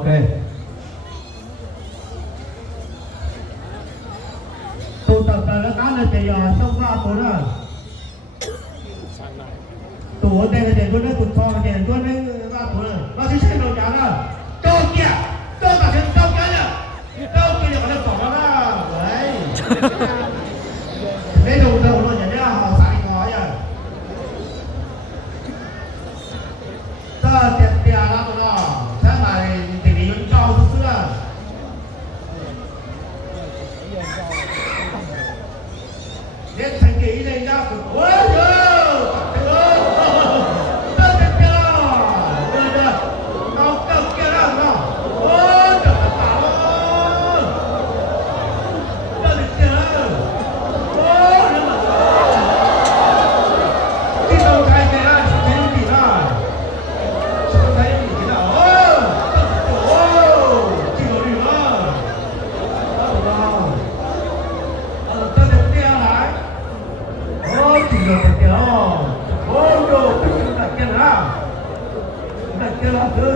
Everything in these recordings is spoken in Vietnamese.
ok. Tụ tập là cá là chạy sông qua tụ đó. Tụ ở đây là chạy tụ nó tụ thò là chạy tụ nó qua tụ đó. Nó sẽ xây đầu trả đó. Cho kia, cho cả chuyện cho cái nhá. Đâu kia là nó bỏ đó. Đấy. Mấy đầu đầu nó nhận ra họ xài ngõ vậy. Ta tiệt tiệt lắm đó. Thế mà thì bị nó cho xưa. Đến thành kỳ này ra ôi giời, ta tiệt tiệt rồi đó. Nó cầm kia đó nó. Ôi trời ơi. Ta tiệt tiệt. Ôi nó mà. Đi đâu cái này á, thấy gì đó. Sao thấy gì đó. Ôi, chỉ có đi đó. Ta tiệt tiệt lại. Ôi, chỉ có tiệt tiệt. Ôi đồ, cái kia là. Cái kia là thứ.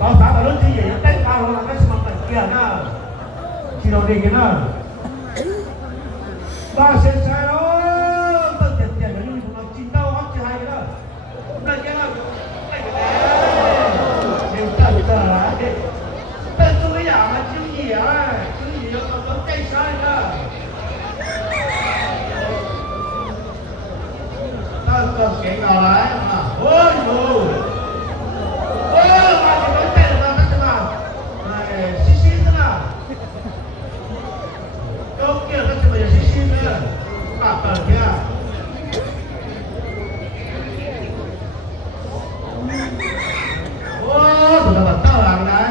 Có sao mà lớn gì vậy? Cái bao là cái sầm cái kia nè. Chỉ đầu đi cái nè. Ba sẽ sai đó. Tất tiền tiền là như nó chín đâu hết chỉ hai cái đó. Đây cái nào? Đây cái này. Điều tận là đấy. Tận tôi bây giờ mà chữ gì á? Chữ gì nó có cây sai đó. Ta cầm cái nào lại mà. Ôi trời. Ôi mà chỉ nói tên là ta thế nào? Này xí xí thế nào? Đâu kia là ta bây giờ xí xí nữa. Tạm tận kia. Ôi tụi nó bật tao làm đấy.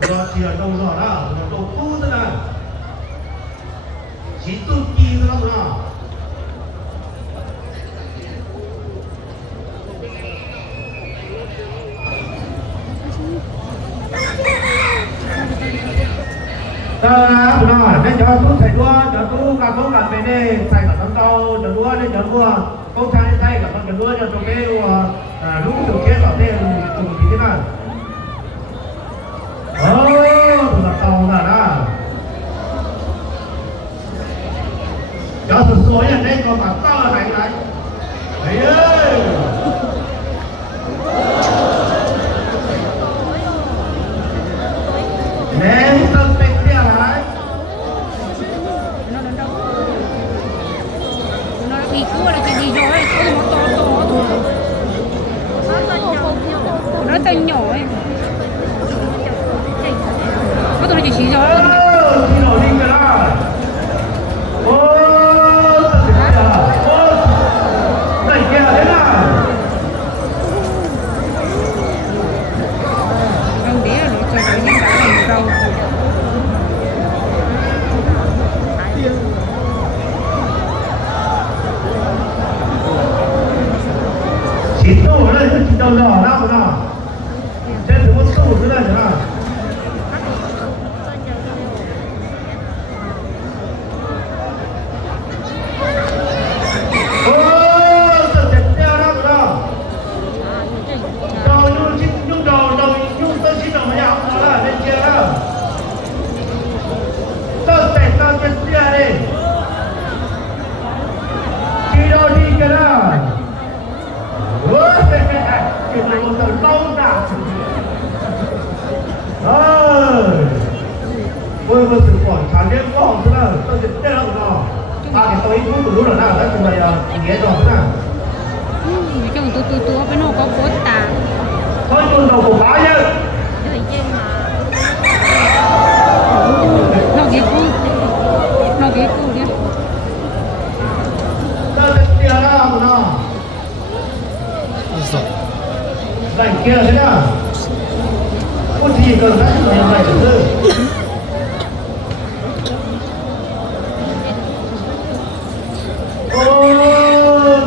Tụi nó chỉ là đâu rồi đó. Tụi nó đâu tu thế nào? Chỉ tu kỳ thế đó tụi nó. Ta tụi nó để cho tú thầy đua cho tú ca cố làm về đây thầy cả con câu cho đua để cho đua câu thầy cả con đua cho tụi cái lúc tụi kia bảo thế cùng gì thế nào tụi nó tàu là đó cho tụi số ở đây còn mà to này này thầy ơi nè tâm tình kia là thì cứ là cái gì rồi nó to thôi nó tên nhỏ ấy có tôi chỉ rồi đâu nhỏ nào nào trên thì một số thứ này nào thật đẹp nha nào nào đầu nhung đầu tôi xin đầu mà nhau đó là bên kia đó tôi sẽ cho bên kia đi khi đâu đi cái đó chuyện này một từ lâu đã tôi vừa sự quản khả năng có hồng thế nào tôi sẽ tên là nó cái tôi cũng đủ rồi nào đấy chúng mày nghĩa rồi thế nào chồng tôi bên nó có bốt tà thôi chung đầu của báo chứ nó ghé cu nhé tôi sẽ tiền ra của nó Lạnh kia thế nào? Có gì cần phải làm này chứ?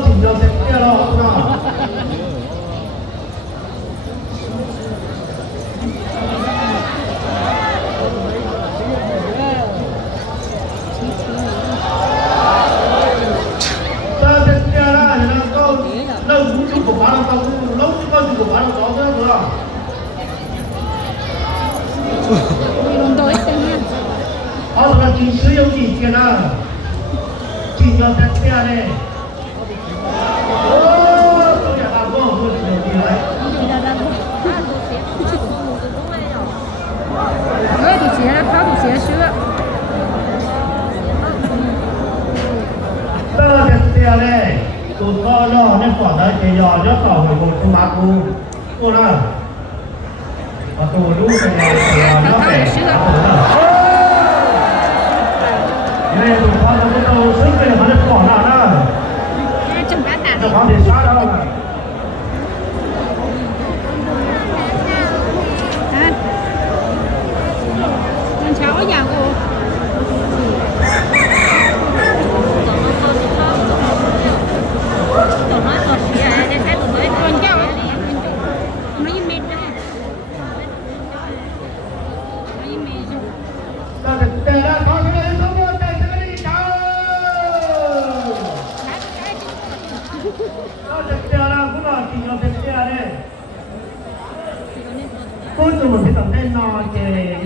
Chỉ cho thế kia đâu nào? cái nào chỉ cho tất cả này tôi đã làm vô tôi được gì đấy Ơi thì xía pháo thì xía sữa. tất cả này tôi có lo nên quả đấy thì giờ rất tỏ về một trong bác cô nào và tôi đúng cái nó phải này tôi có cái đầu sức về hắn được quả nào đó Chừng đã tạt. nó không thể sát đâu mà Con cháu ở nhà cô. Con cháu mấy mét đó. Mấy mét. ta để ra có cái này không có tay cái này chào ta để ra cũng là chỉ là để này cô tụi mình phải tập tên nọ chè